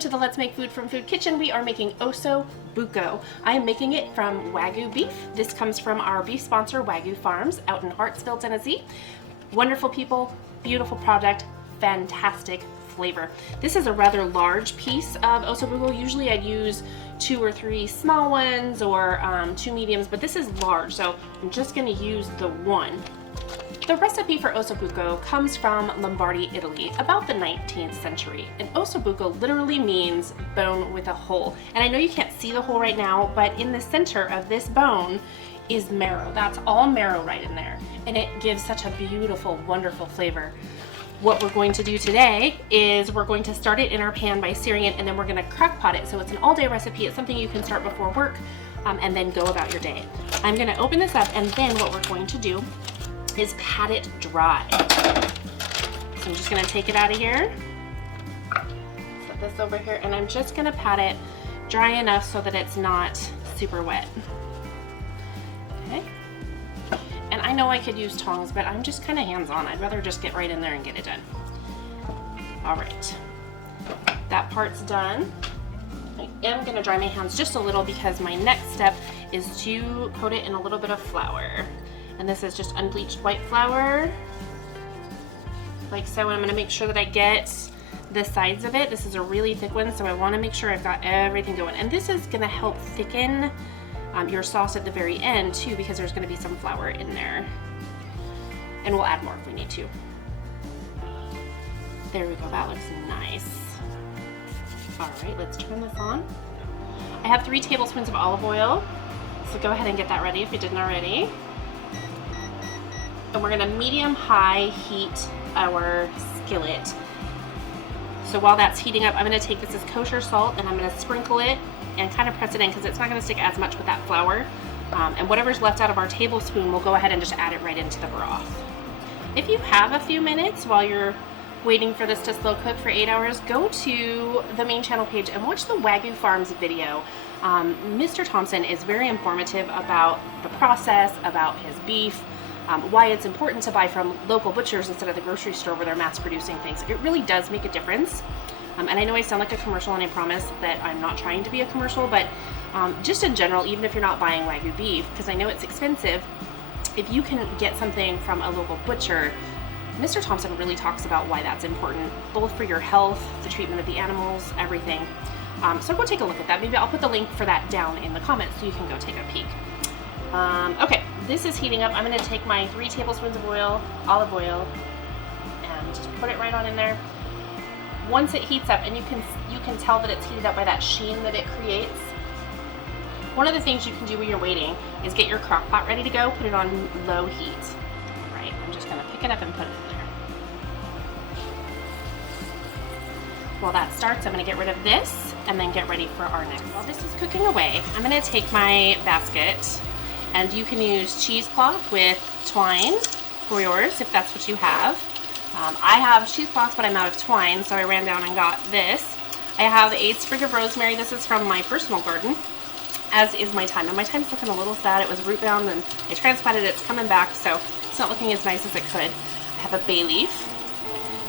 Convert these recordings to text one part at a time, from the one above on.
welcome to the Let's Make Food from Food kitchen. We are making Oso Buco. I am making it from Wagyu beef. This comes from our beef sponsor, Wagyu Farms, out in Hartsville, Tennessee. Wonderful people, beautiful product, fantastic flavor. This is a rather large piece of Oso Buco. Usually I'd use 2 or 3 small ones or 2 mediums, but this is large, so I'm just going to use the one. The recipe for Oso Buco comes from Lombardy, Italy, about the 19th century. And Oso Buco literally means bone with a hole. And I know you can't see the hole right now, but in the center of this bone is marrow. That's all marrow right in there. And it gives such a beautiful, wonderful flavor. What we're going to do today is we're going to start it in our pan by searing it, and then we're going to crock pot it. So it's an all-day recipe. It's something you can start before work and then go about your day. I'm going to open this up, and then what we're going to do is pat it dry. So I'm just going to take it out of here, set this over here, and I'm just going to pat it dry enough so that it's not super wet. Okay. And I know I could use tongs, but I'm just kind of hands-on. I'd rather just get right in there and get it done. All right, that part's done. I am going to dry my hands just a little because my next step is to coat it in a little bit of flour. And this is just unbleached white flour, like so. And I'm going to make sure that I get the sides of it. This is a really thick one, so I want to make sure I've got everything going. And this is going to help thicken your sauce at the very end too, because there's going to be some flour in there. And we'll add more if we need to. There we go, that looks nice. All right, let's turn this on. I have 3 tablespoons of olive oil, so go ahead and get that ready if you didn't already. And we're going to medium-high heat our skillet. So while that's heating up, I'm going to take this as kosher salt and I'm going to sprinkle it and kind of press it in because it's not going to stick as much with that flour. And whatever's left out of our tablespoon, we'll go ahead and just add it right into the broth. If you have a few minutes while you're waiting for this to slow cook for 8 hours, go to the main channel page and watch the Wagyu Farms video. Mr. Thompson is very informative about the process, about his beef, why it's important to buy from local butchers instead of the grocery store where they're mass producing things. It really does make a difference. And I know I sound like a commercial, and I promise that I'm not trying to be a commercial, but just in general, even if you're not buying Wagyu beef, because I know it's expensive, if you can get something from a local butcher, Mr. Thompson really talks about why that's important, both for your health, the treatment of the animals, everything. So go take a look at that. Maybe I'll put the link for that down in the comments so you can go take a peek. Okay, this is heating up. I'm going to take my 3 tablespoons of olive oil, and just put it right on in there. Once it heats up, and you can tell that it's heated up by that sheen that it creates. One of the things you can do when you're waiting is get your crock pot ready to go. Put it on low heat. Right, I'm just going to pick it up and put it in there. While that starts, I'm going to get rid of this and then get ready for our next. While this is cooking away, I'm going to take my basket. And you can use cheesecloth with twine for yours if that's what you have. I have cheesecloth, but I'm out of twine, so I ran down and got this. I have a sprig of rosemary. This is from my personal garden, as is my thyme. And my thyme's looking a little sad. It was root bound and I transplanted it. It's coming back, so it's not looking as nice as it could. I have a bay leaf.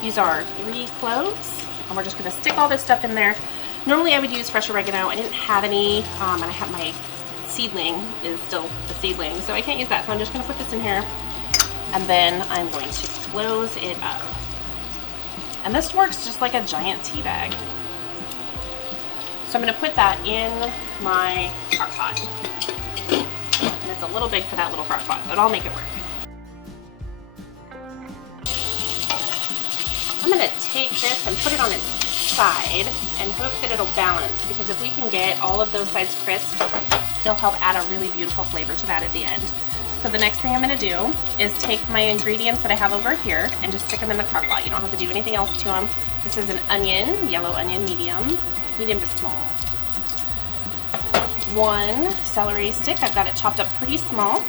These are 3 cloves, and we're just going to stick all this stuff in there. Normally I would use fresh oregano. I didn't have any, and I have my seedling is still the seedling, so I can't use that, so I'm just going to put this in here, and then I'm going to close it up. And this works just like a giant tea bag. So I'm going to put that in my crock pot, and it's a little big for that little crock pot, but I'll make it work. I'm going to take this and put it on its side and hope that it'll balance, because if we can get all of those sides crisp, they'll help add a really beautiful flavor to that at the end. So the next thing I'm going to do is take my ingredients that I have over here and just stick them in the crock pot. You don't have to do anything else to them. This is an onion, yellow onion, medium to small. 1 celery stick, I've got it chopped up pretty small.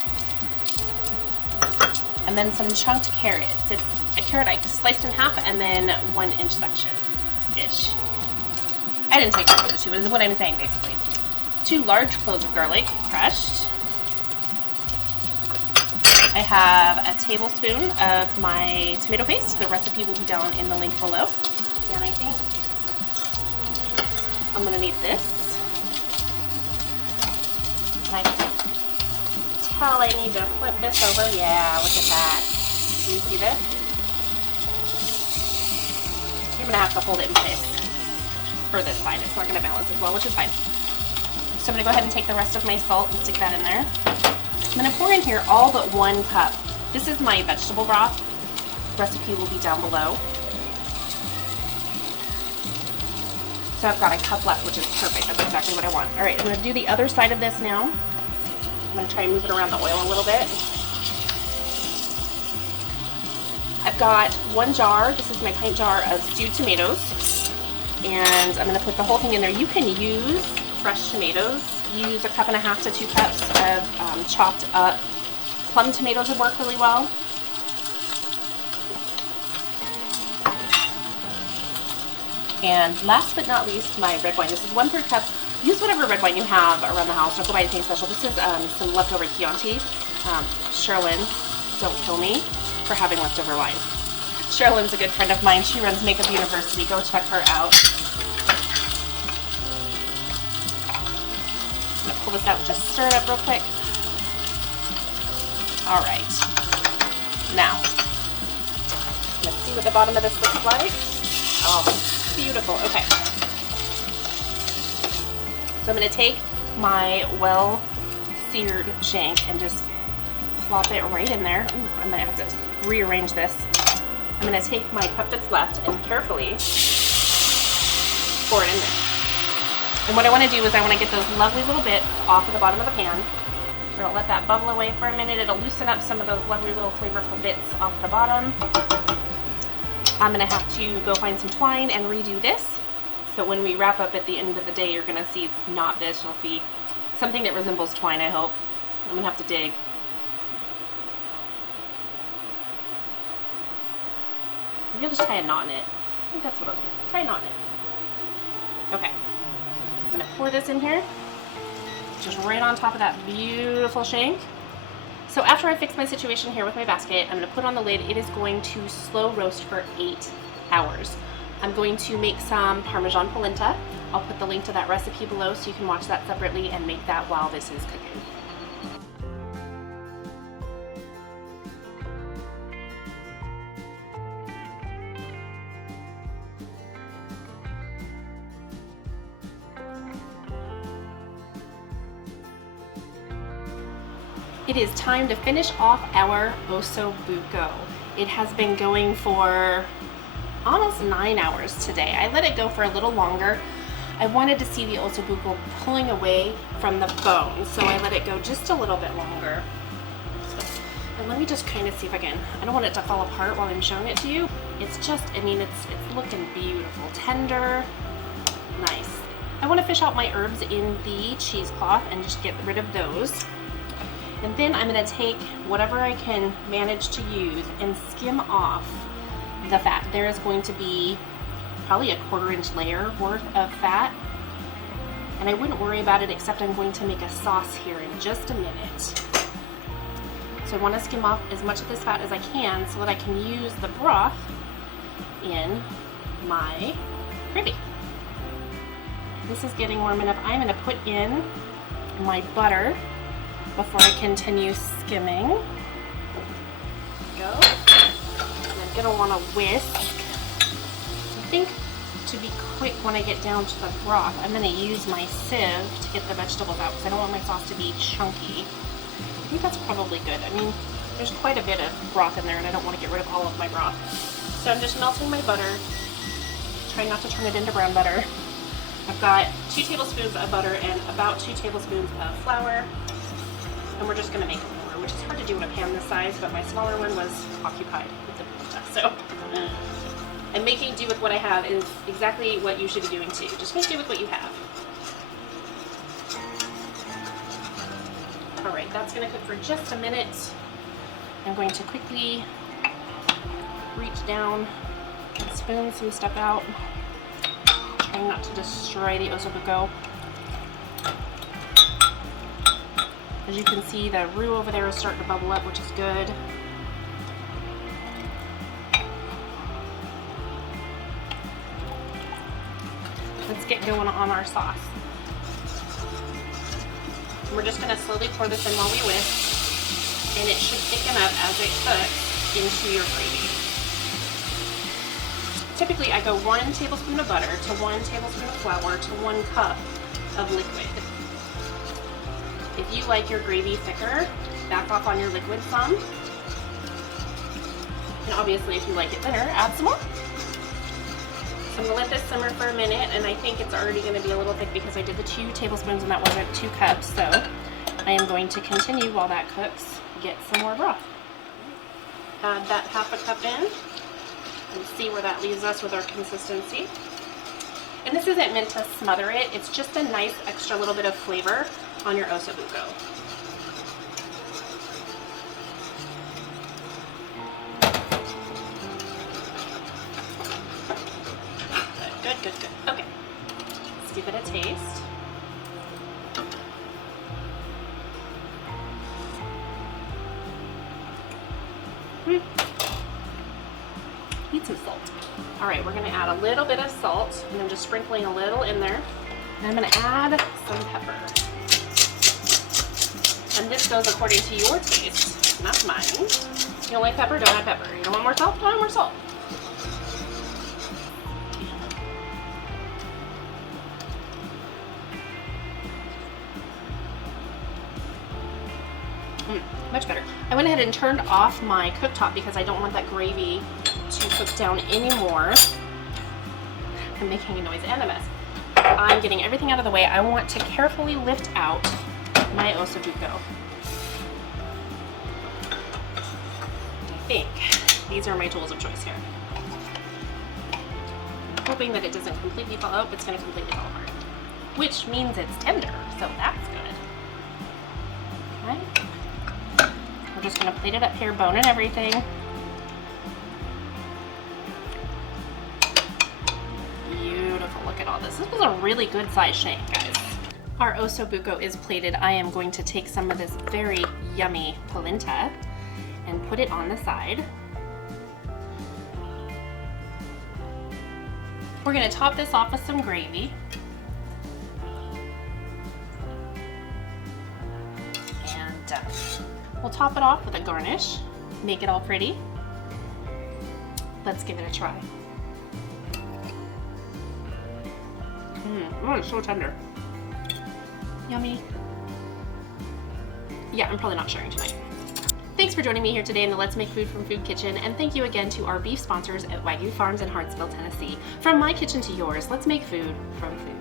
And then some chunked carrots. It's a carrot I sliced in half and then 1-inch section-ish. I didn't take all those 2, is what I'm saying basically. 2 large cloves of garlic, crushed. I have a tablespoon of my tomato paste. The recipe will be down in the link below. And I think I'm gonna need this. And I can tell I need to flip this over. Yeah, look at that. Do you see this? You're gonna have to hold it in place for this side. It's not gonna balance as well, which is fine. So I'm gonna go ahead and take the rest of my salt and stick that in there. I'm gonna pour in here all but 1 cup. This is my vegetable broth. Recipe will be down below. So I've got a cup left, which is perfect. That's exactly what I want. All right, I'm gonna do the other side of this now. I'm gonna try and move it around the oil a little bit. I've got 1 jar. This is my pint jar of stewed tomatoes. And I'm gonna put the whole thing in there. You can use fresh tomatoes. Use 1.5 cups to 2 cups of chopped up plum tomatoes would work really well. And last but not least, my red wine. This is 1/3 cup. Use whatever red wine you have around the house. Don't go buy anything special. This is some leftover Chianti. Sherilyn, don't kill me for having leftover wine. Sherilyn's a good friend of mine. She runs Makeup University. Go check her out. I'm gonna pull this out, just stir it up real quick. All right. Now, let's see what the bottom of this looks like. Oh, beautiful. Okay. So I'm gonna take my well-seared shank and just plop it right in there. Ooh, I'm gonna have to rearrange this. I'm gonna take my cup that's left and carefully pour it in there. And what I wanna do is I wanna get those lovely little bits off of the bottom of the pan. We're gonna let that bubble away for a minute. It'll loosen up some of those lovely little flavorful bits off the bottom. I'm gonna have to go find some twine and redo this. So when we wrap up at the end of the day, you're gonna see not this, you'll see something that resembles twine, I hope. I'm gonna have to dig. Maybe I'll just tie a knot in it. I think that's what I'll do. Tie a knot in it. Okay. I'm gonna pour this in here, just right on top of that beautiful shank. So after I fix my situation here with my basket, I'm gonna put on the lid. It is going to slow roast for 8 hours. I'm going to make some Parmesan polenta. I'll put the link to that recipe below so you can watch that separately and make that while this is cooking. It is time to finish off our Oso Buco. It has been going for almost 9 hours today. I let it go for a little longer. I wanted to see the Oso Buco pulling away from the bone, so I let it go just a little bit longer. And let me just kind of see if I can, I don't want it to fall apart while I'm showing it to you. It's just, I mean, it's looking beautiful, tender, nice. I want to fish out my herbs in the cheesecloth and just get rid of those. And then I'm going to take whatever I can manage to use and skim off the fat. There is going to be probably a 1/4 inch layer worth of fat. And I wouldn't worry about it, except I'm going to make a sauce here in just a minute. So I want to skim off as much of this fat as I can so that I can use the broth in my gravy. This is getting warm enough. I'm going to put in my butter before I continue skimming. There we go. And I'm gonna wanna whisk. I think to be quick when I get down to the broth, I'm gonna use my sieve to get the vegetables out because I don't want my sauce to be chunky. I think that's probably good. I mean, there's quite a bit of broth in there and I don't wanna get rid of all of my broth. So I'm just melting my butter, trying not to turn it into brown butter. I've got 2 tablespoons of butter and about 2 tablespoons of flour. And we're just gonna make more, which is hard to do in a pan this size, but my smaller one was occupied with the polenta. So and making do with what I have is exactly what you should be doing too. Just make do with what you have. All right, that's gonna cook for just a minute. I'm going to quickly reach down and spoon some stuff out, trying not to destroy the Oso Buco. As you can see, the roux over there is starting to bubble up, which is good. let's get going on our sauce. We're just going to slowly pour this in while we whisk, and it should thicken up as it cooks into your gravy. Typically, I go 1 tablespoon of butter to 1 tablespoon of flour to 1 cup of liquid. If you like your gravy thicker, back off on your liquid some. And obviously, if you like it thinner, add some more. So I'm going to let this simmer for a minute, and I think it's already going to be a little thick because I did the 2 tablespoons and that wasn't 2 cups. So I am going to continue while that cooks, get some more broth. Add that 1/2 cup in and see where that leaves us with our consistency. And this isn't meant to smother it, it's just a nice extra little bit of flavor on your Oso Buco. Good. Okay, let's give it a taste. Need some salt. All right, we're gonna add a little bit of salt, and I'm just sprinkling a little in there. And I'm gonna add some pepper. And this goes according to your taste, not mine. You don't like pepper, don't add pepper. You don't want more salt, don't add more salt. Much better. I went ahead and turned off my cooktop because I don't want that gravy to cook down anymore. I'm making a noise and a mess. I'm getting everything out of the way. I want to carefully lift out my Oso Buco. I think these are my tools of choice here. I'm hoping that it doesn't completely fall out, but it's going to completely fall apart. Which means it's tender, so that's good. Okay. We're just going to plate it up here, bone and everything. Beautiful, look at all this. This was a really good size shank, guys. Our Oso Buco is plated. I am going to take some of this very yummy polenta and put it on the side. We're going to top this off with some gravy. And we'll top it off with a garnish, make it all pretty. Let's give it a try. Oh, it's so tender. Yummy. Yeah, I'm probably not sharing tonight. Thanks for joining me here today in the Let's Make Food from Food kitchen, and thank you again to our beef sponsors at Wagyu Farms in Hartsville, Tennessee. From my kitchen to yours, let's make food from food.